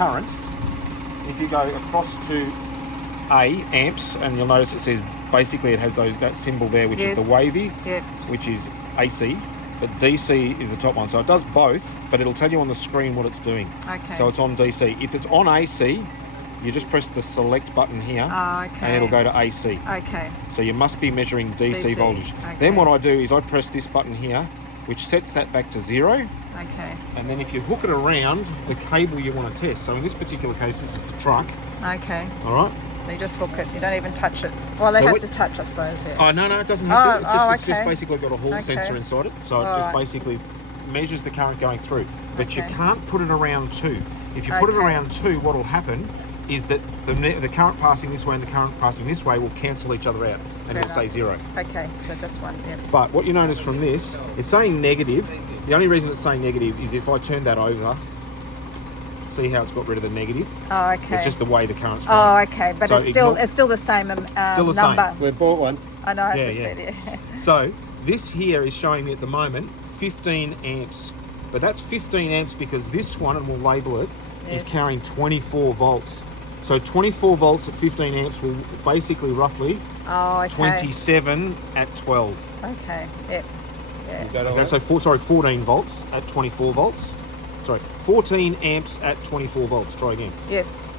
current, if you go across to A, amps, and you'll notice it says, basically it has that symbol there, which is the wavy, which is AC, but DC is the top one. So it does both, but it'll tell you on the screen what it's doing. Okay. So it's on DC. If it's on AC, you just press the select button here, and it'll go to AC. Okay. So you must be measuring DC voltage. Okay. Then what I do is I press this button here, which sets that back to 0. Okay. And then if you hook it around the cable you want to test, so in this particular case, this is the truck. Okay. All right. So you just hook it. You don't even touch it. Well, it has to touch, I suppose. Yeah. Oh, no, it doesn't have to. It's just okay. basically got a hall sensor inside it. So it just basically measures the current going through. But you can't put it around 2. If you put it around 2, what will happen is that the current passing this way and the current passing this way will cancel each other out, and it'll say 0. Okay, so this one, yeah. But what you notice from this, it's saying negative. The only reason it's saying negative is if I turn that over, see how it's got rid of the negative? Oh, okay. It's just the way the current's flowing. Oh, okay, but so it's still the same still the number. Same. We bought one. I know, yeah. So this here is showing me at the moment 15 amps. But that's 15 amps because this one, and we'll label it, is carrying 24 volts. So 24 volts at 15 amps will basically roughly 27 at 12. Okay, yep. Yeah. Okay, so 14 volts at 24 volts. Sorry, 14 amps at 24 volts. Try again. Yes.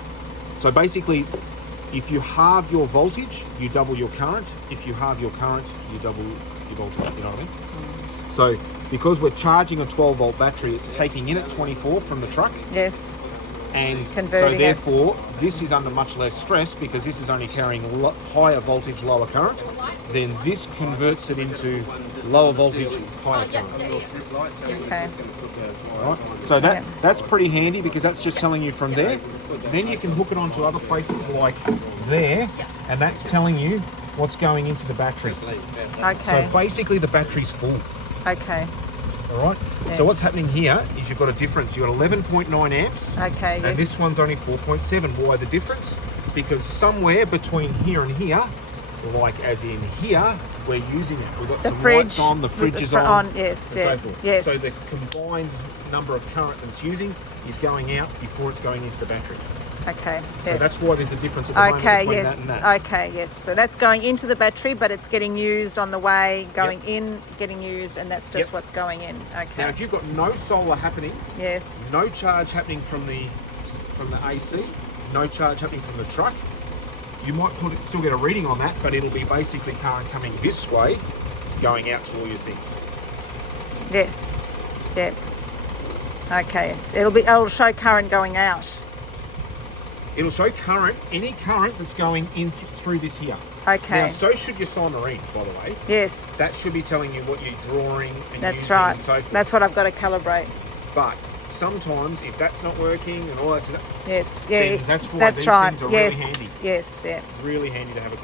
So basically, if you halve your voltage, you double your current. If you halve your current, you double your voltage. You know what I mean? So because we're charging a 12-volt battery, it's taking in at 24 from the truck. Yes. And converting so therefore, this is under much less stress because this is only carrying higher voltage, lower current. Then this converts it into lower voltage, higher current. Okay. Right. So that's pretty handy because that's just telling you from there. Then you can hook it onto other places like there, and that's telling you what's going into the battery. Okay. So basically the battery's full. Okay. All right. Yeah. So what's happening here is you've got a difference. You've got 11.9 amps. Okay. Yes. And this one's only 4.7. Why the difference? Because somewhere between here and here, like as in here, we're using it. We've got some lights on, the fridge is on. Yes. And Yeah. so forth. Yes. So the combined number of current that it's using is going out before it's going into the battery. Okay. So that's why there's a difference at the moment between that and that. Okay, yes. So that's going into the battery, but it's getting used on the way, going in, getting used, and that's just what's going in. Okay. Now, if you've got no solar happening, no charge happening from the AC, no charge happening from the truck, you might still get a reading on that, but it'll be basically current coming this way, going out to all your things. Yes. Yep. Okay. It'll show current going out. It'll show current, any current that's going in through this here. Okay. Now, so should your siren, by the way. Yes. That should be telling you what you're drawing and that's using right. and so forth. That's what I've got to calibrate. But sometimes, if that's not working and all that stuff, then that's why these things are really handy. Yes. Yeah. Really handy to have a